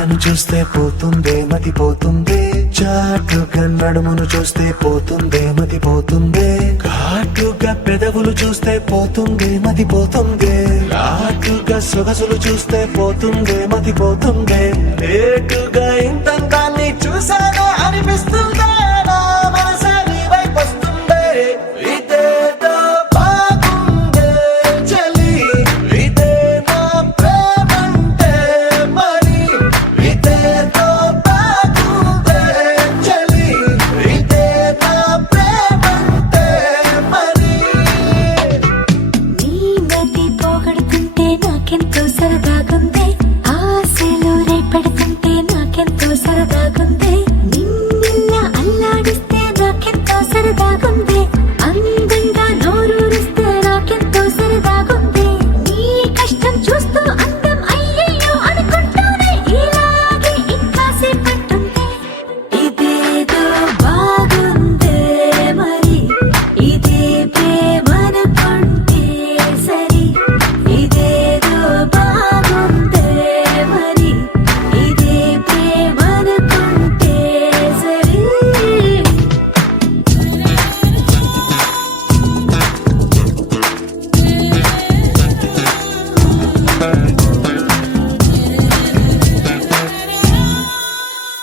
కళ్ళను చూస్తే పోతుందే మతి పోతుందే, చాటుగా నడుమును చూస్తే పోతుందే మతి పోతుందే, ఘాటుగా పెదవులు చూస్తే పోతుందే మతి పోతుందే, ఘాటుగా సొగసులు చూస్తే పోతుందే మతి పోతుందే, లేటుగా ఇంతంతాన్ని చూసాగా అనిపిస్తుందా నా మనసా నీ వైపు వస్తుందే. ఇదేదో బాగుందే చలి, ఇదే నా ప్రేమంటే మరి, ఇదేదో బాగుందే చలి, ఇదే నా ప్రేమంటే మరి. నీ మతి పోగొడుతుంటే నాకెంతో సరదాగుంది, ఆశలు రేపెడుతుంటే నాకెంతో సరదాగుంది, నిన్నెల్లా అల్లాడిస్తే నాకెంతో సరదాగుంది, అందంగా నోరూరిస్తే నాకెంతో సరదాగుంది, నీ కష్టం చూస్తూ అందం అయ్యయ్యో అనుకుంటూనే ఇలాగే ఇంకాసేపట్టుంది. ఇదేదో బాగుందే మరి, ఇదే ప్రేమనుకుంటే సరి, ఇదేదో బాగుందే మరి, ఇదే ప్రేమనుకుంటే సరి.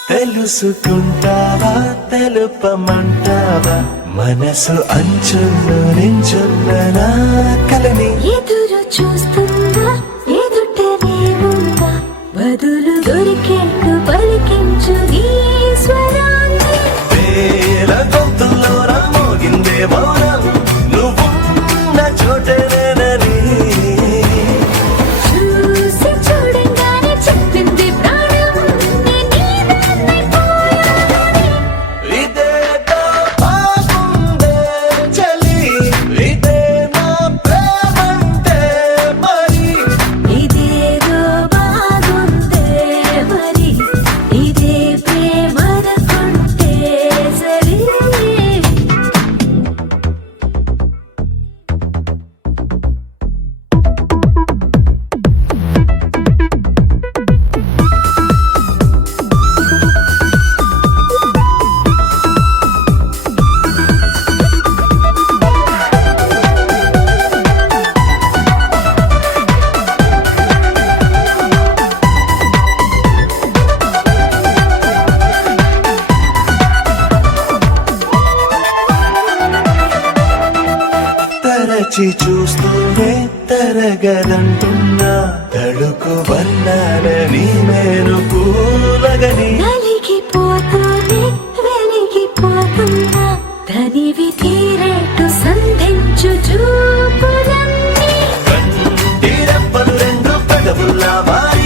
తెలుసుకుంటావా తెలుపమంటావా, మనసు అంచుల్లో నించున్న నా కలని. ఎదురు చూస్తుందా ఎదుటనే ఉందా, బదులు దొరికేట్టు పలికించు నీ స్వరాన్ని. వేల గొంతుల్లో మోగిందే మౌనం, నువ్వున్న చోటనేనని. చూసి చూడంగానే చెప్పింది ప్రాణం, నీదాన్నైపోయానని. ఇదేదో బాగుందే చలి, ఇదే నా ప్రేమంటే మరి, ఇదేదో బాగుందే మరి, ఇదే ప్రేమనుకుంటే సరి. తరచి చూస్తూనే తరగదంటున్నా, తడుకు వన్నాలని నేను పూలగని. నలిగిపోతూనే వెలిగిపోతున్నా, తనివి తీరేట్టు సంధించు చూపులన్నీ. కంటి రెప్పలు రెండు పెదవుల్లా మారి